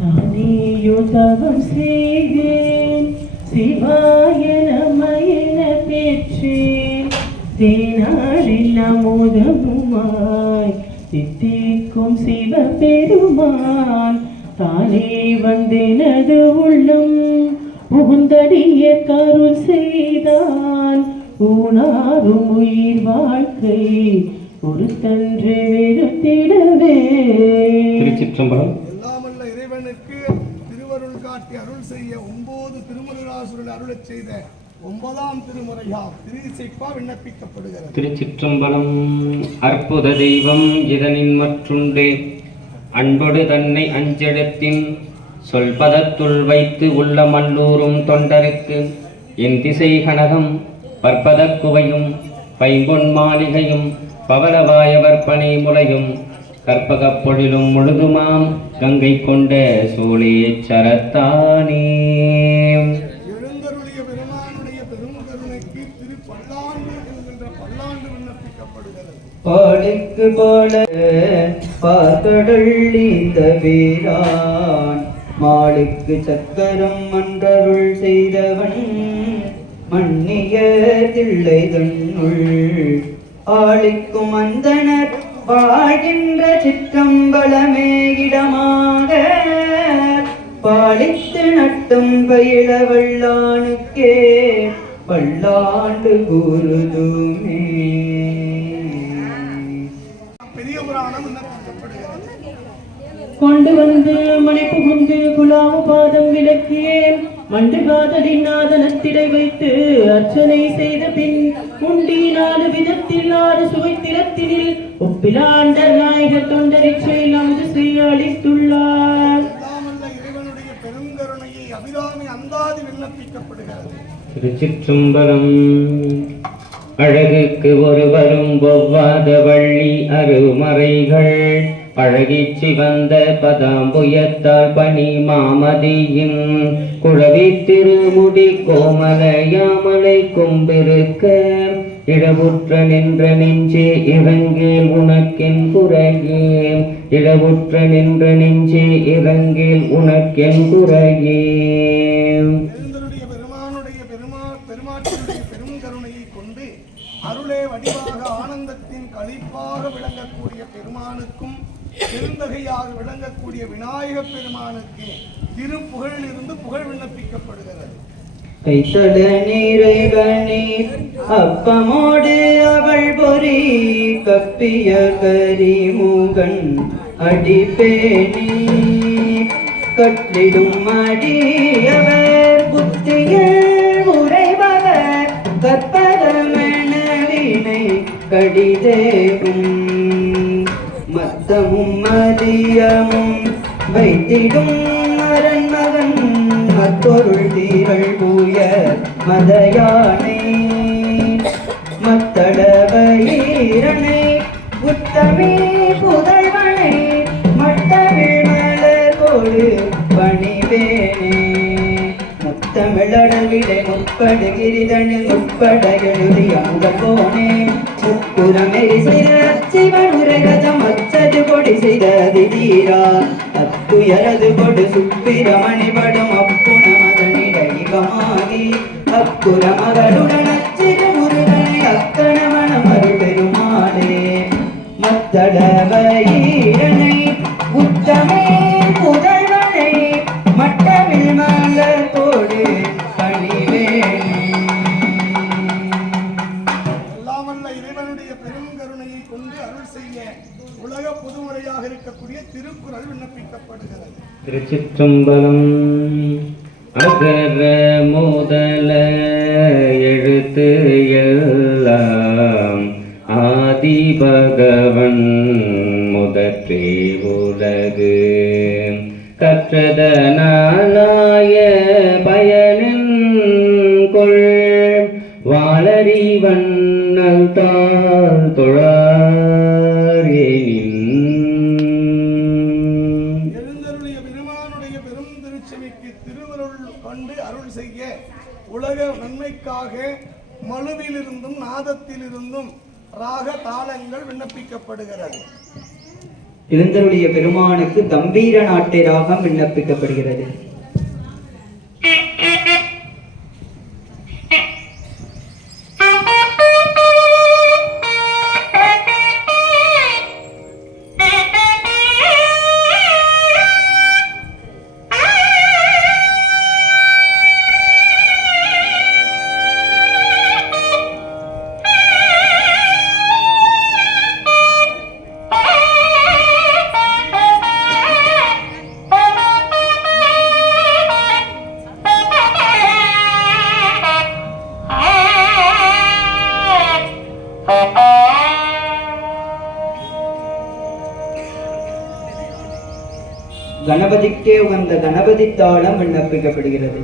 நானேயோ தவம் செய்தேன் சிவாய நம என பெற்றேன் தேனாளில் அமுதமுமாய் தித்திக்கும் சிவபெருமான் தானே வந்தெனது உள்ளம் புகுந்தடிய கருள் செய்தான் ஊனாரும் உயிர் வாழ்க்கை ஒரு தன்று வெறுத்திடவே. திருச்சிற்றம்பலம். எல்லாமல்ல இறைவனுக்கு திருவருள் காட்டி அருள் செய்ய 9 திருமுருகாசுரன் அருளச் செய்த 9ஆம் திருமுறையாம் திருஇசைப்பா விண்ணப்பிக்கப்படுகிறது. திருச்சிற்றம்பலம். அற்புத தெய்வம் இதனின் மற்றுண்டே அன்பொடு தன்னை அஞ்செழுத்தின் சொல்பதத்துள் வைத்து உள்ள மல்லூரும் தொண்டருக்கு என் திசை கனகம் பற்பதக் குவையும் பைம்பொன் மாளிகையும் பவளவாயவர் பனை முளையும் கற்பகப் பொழிலும் முழுதுமாம் கங்கை கொண்ட சோழே சரத்தானே. எழுந்தருளிய பெருமானுடைய பெருங்கருணைக்கு திரு பல்லாண்டு என்கின்ற பல்லாண்டு விண்ணப்பிக்கப்படுகிறது. பாடுக்கு போல பார்க்கடல் இந்த வீரான் மாளுக்கு சக்கரம் மன்றருள் செய்தவன் மன்னிய தில்லை தன்னுள் ஆளிக்கும் அந்தனர் வாழ்கின்ற சிற்றம்பலமே இடமாக பாலித்து நட்டும் பயில வல்லானுக்கே பல்லாண்டு கூறுதுமே. பெரிய புராணம் விண்ணப்பிக்கப்படுகிறது. கொண்டு வந்து மனை புகுந்து குலாம பாதம் விளக்கியேன் மண்டு காதலின் நாதனத்திடை வைத்து அர்ச்சனை செய்த பின் உண்டி 4 விதத்தில் 6 சுவைத்திரத்தினில் ஒப்பிலாண்டர் நாயகர் தொண்டரிச்சையில் அமுது செய்ய அளித்துள்ளார். இறைவனுடைய பெருங்கருணையை அபிராமி அந்தாதி விண்ணப்பிக்கப்படுகிறது. திருச்சிற்றம்பலம். அழகுக்கு ஒருவரும் ஒவ்வாத வள்ளி அருமறைகள் அழகிச் சிவந்த பதாம்புயத்தால் பனி மாமதியின் குழவி திருமுடி கோமலையாமலை கொம்பிருக்க இடவுற்ற நின்ற நெஞ்சே இறங்கேல் உனக்கென் குறையே இடவுற்ற நின்ற நெஞ்சே இறங்கேல் உனக்கென் குறையே. பெருங்கருணையை கொண்டு அருளே வடிவாக ஆனந்தத்தின் களிப்பாக விளங்கக்கூடிய பெருமானுக்கும் பெருந்தகையாக விளங்கக்கூடிய விநாயக பெருமானுக்கு திருப்புகழில் இருந்து புகழ் விண்ணப்பிக்கப்படுகிறது. கைத்தல நீரைவனே அப்பமோடு அவள் பொறி கப்பிய கரிமுகன் அடிப்பேணி கட்டிடும் அடியவர் புத்தியில் உரைபவர் கற்பகமெனவினை கடிதேவும் மத்தமும் மதியமும் வைத்திடும் அரண்மகன் மத்தொருள் தீரள் பூய மதயானை மத்தளவீரனை உத்தமே புதல்வனை மட்டவிழ் மலர் கோடு பணிவேனே முத்தமிழடவிடை முற்படுகிரிதனில் முற்பட எழுதிய முதல்வோனே முப்புறமெறி செய்த சிவன் உரைகதம் அச்சது கொடி செய்த திடீரா அத்துயரது கொடு சுப்பிரமணிபடும் அப்புன மகனிடமாகி அப்புற மகளுடன் அச்சிறு முருகனை அக்கணவன மறு பெருமாளே மத்தளவீரனை உத்தமே புதல்வனை மட்டவில் மலர் கோடு பணிவேனே. எல்லாமல்ல இறைவனுடைய பெருங்கருணையை கொண்டு அருள் செய்ய உலக பொதுமுறையாக இருக்கக்கூடிய திருக்குறள் விண்ணப்பிக்கப்படுகிறது. திருச்சிற்றம்பலம். அகர முதல எழுத்து எல்லாம் ஆதி பகவன் முதற்றே உலகு கற்றதனாய பயனின் கொள் வாளறிவண்ணல் தாள் தொழாரேனின். எழுந்தருளிய பெருமானுடைய பெரும் திருச்செவிக்கு திருவருள் கொண்டு அருள் செய்ய உலக நன்மைக்காக மழுவிலிருந்தும் நாதத்திலிருந்தும் ராக தாளங்கள் விண்ணப்பிக்கப்படுகிறது. எழுந்தருளிய பெருமானுக்கு கம்பீர நாட்டை ராகம் விண்ணப்பிக்கப்படுகிறது. கணபதிக்கே உகந்த கணபதி தாளம் விண்ணப்பிக்கப்படுகிறது.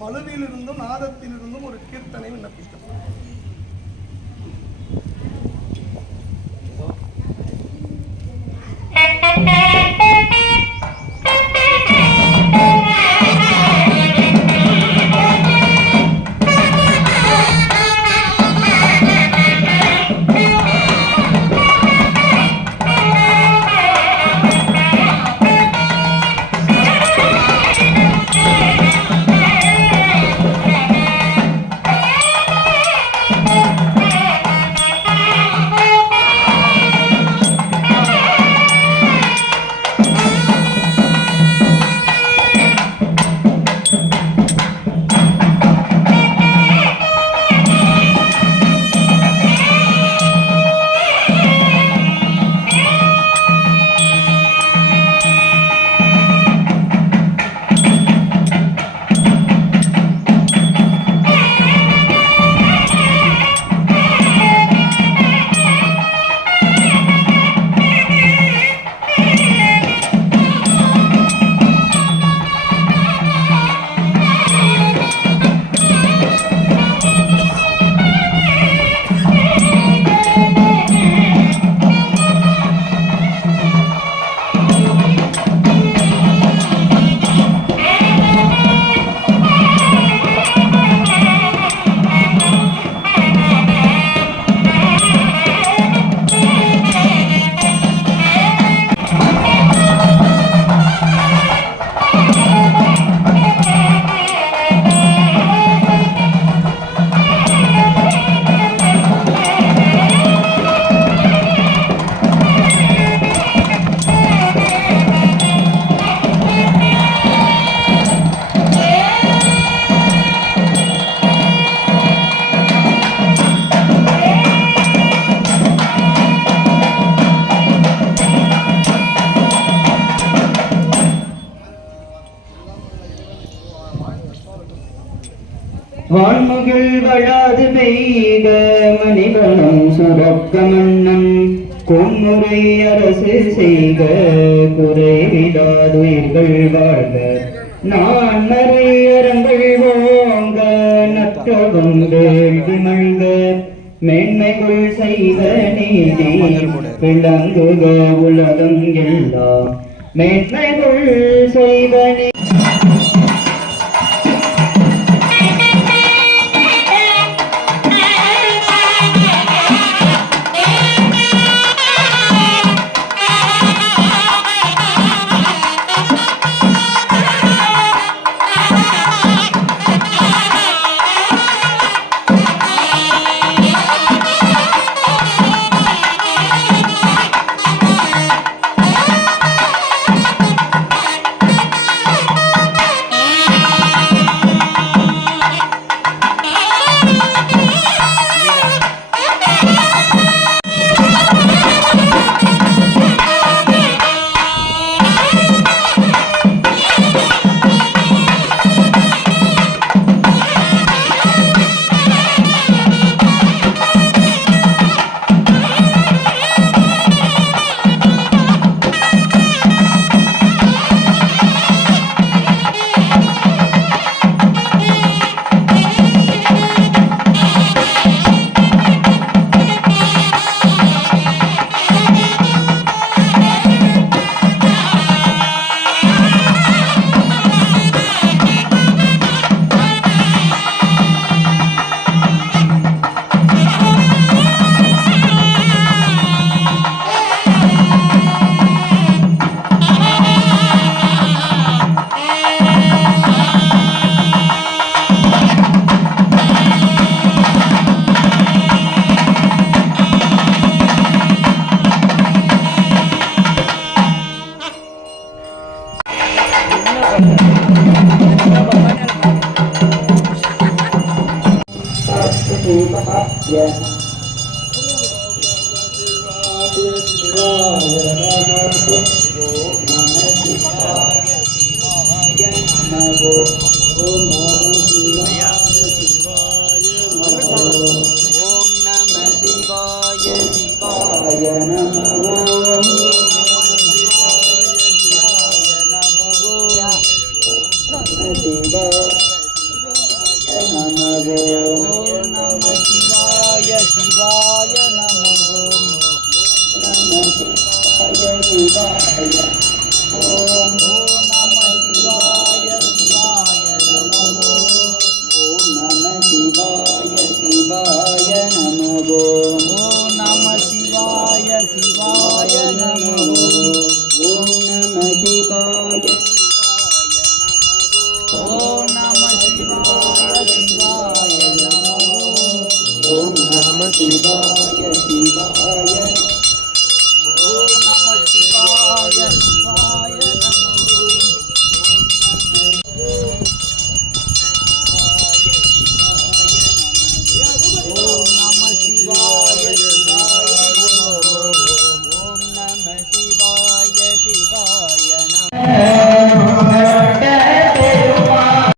மழுவிலிருந்தும் நாதத்திலிருந்தும் ஒரு கீர்த்தனை விண்ணப்பித்தோம். வான்முகில் வளாது பெய்த மணிவனம் சுரக்க மன்னன் கொன்முறை அரசு செய்க குறைவிடாதுயிர்கள் வாழ்க நான் மறை அரங்கள் ஓங்க நற்றவம் வேள்வி மல்க மேன்மைகள் செய்த நீதி விளங்குக உலகம் எல்லாம் மேன்மைகள் செய்த Namah Shivaya Shivaya